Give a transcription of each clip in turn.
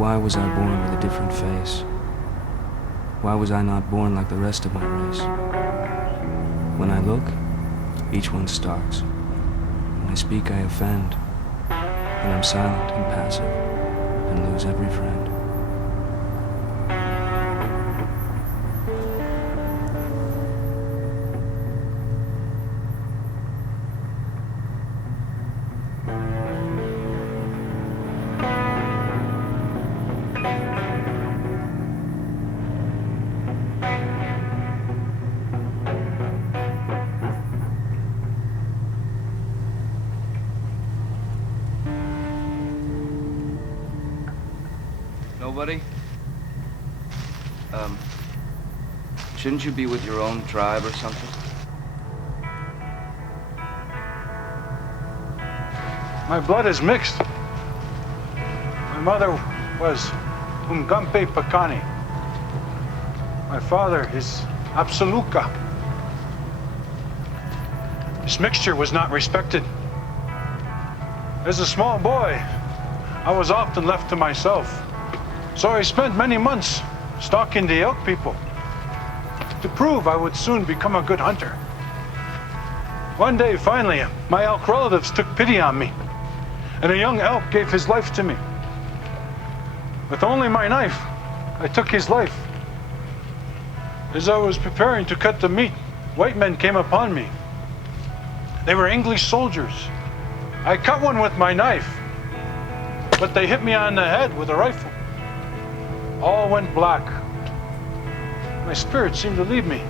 why was I born with a different face? Why was I not born like the rest of my race? When I look, each one stalks. When I speak, I offend. When I'm silent and passive, and lose every friend. Nobody? Shouldn't you be with your own tribe or something? My blood is mixed. My mother was Umgampe Pakani. My father is Absoluka. This mixture was not respected. As a small boy, I was often left to myself. So I spent many months stalking the elk people to prove I would soon become a good hunter. One day, finally, my elk relatives took pity on me, and a young elk gave his life to me. With only my knife, I took his life. As I was preparing to cut the meat, white men came upon me. They were English soldiers. I cut one with my knife, but they hit me on the head with a rifle. All went black. My spirit seemed to leave me.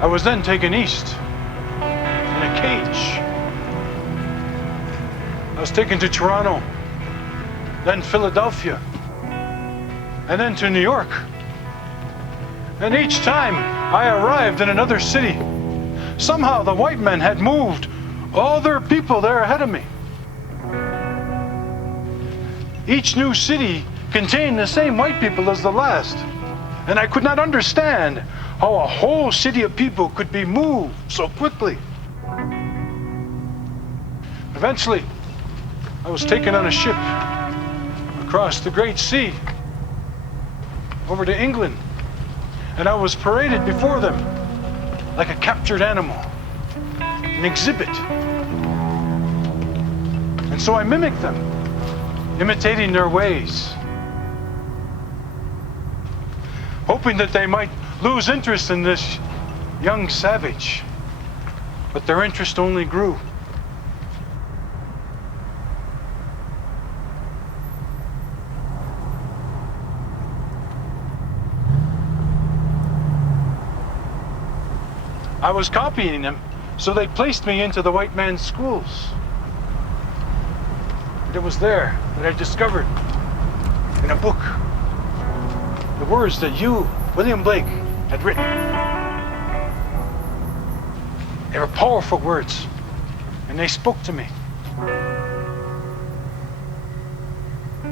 I was then taken east in a cage. I was taken to Toronto, then Philadelphia, and then to New York. And each time I arrived in another city, somehow the white men had moved all their people there ahead of me. Each new city contained the same white people as the last, and I could not understand how a whole city of people could be moved so quickly. Eventually, I was taken on a ship across the Great Sea over to England, and I was paraded before them like a captured animal, an exhibit. And so I mimicked them, imitating their ways, hoping that they might lose interest in this young savage. But their interest only grew. I was copying them, so they placed me into the white man's schools. And it was there that I discovered, in a book, the words that you, William Blake, had written. They were powerful words, and they spoke to me.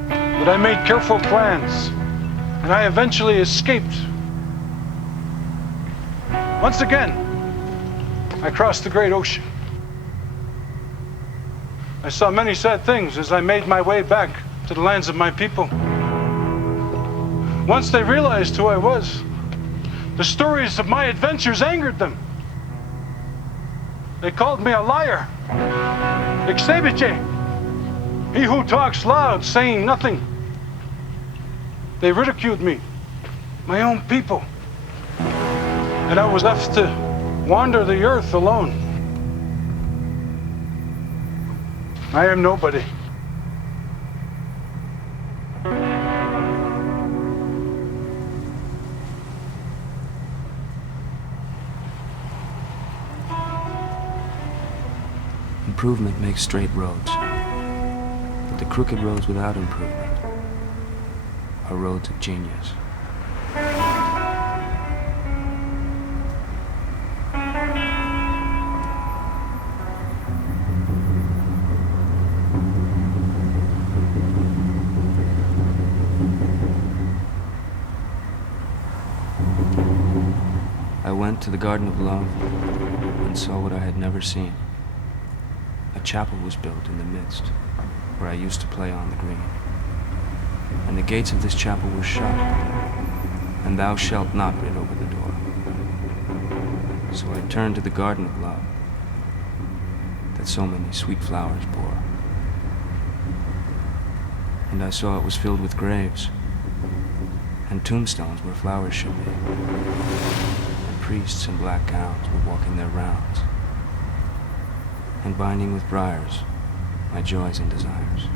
But I made careful plans, and I eventually escaped. Once again, I crossed the great ocean. I saw many sad things as I made my way back to the lands of my people. Once they realized who I was, the stories of my adventures angered them. They called me a liar, Ixebiche, he who talks loud, saying nothing. They ridiculed me, my own people, and I was left to wander the earth alone. I am nobody. Improvement makes straight roads, but the crooked roads without improvement are roads of genius. I went to the Garden of Love and saw what I had never seen. A chapel was built in the midst, where I used to play on the green. And the gates of this chapel were shut, and thou shalt not writ over the door. So I turned to the garden of love that so many sweet flowers bore. And I saw it was filled with graves, and tombstones where flowers should be, and priests in black gowns were walking their rounds, and binding with briars my joys and desires.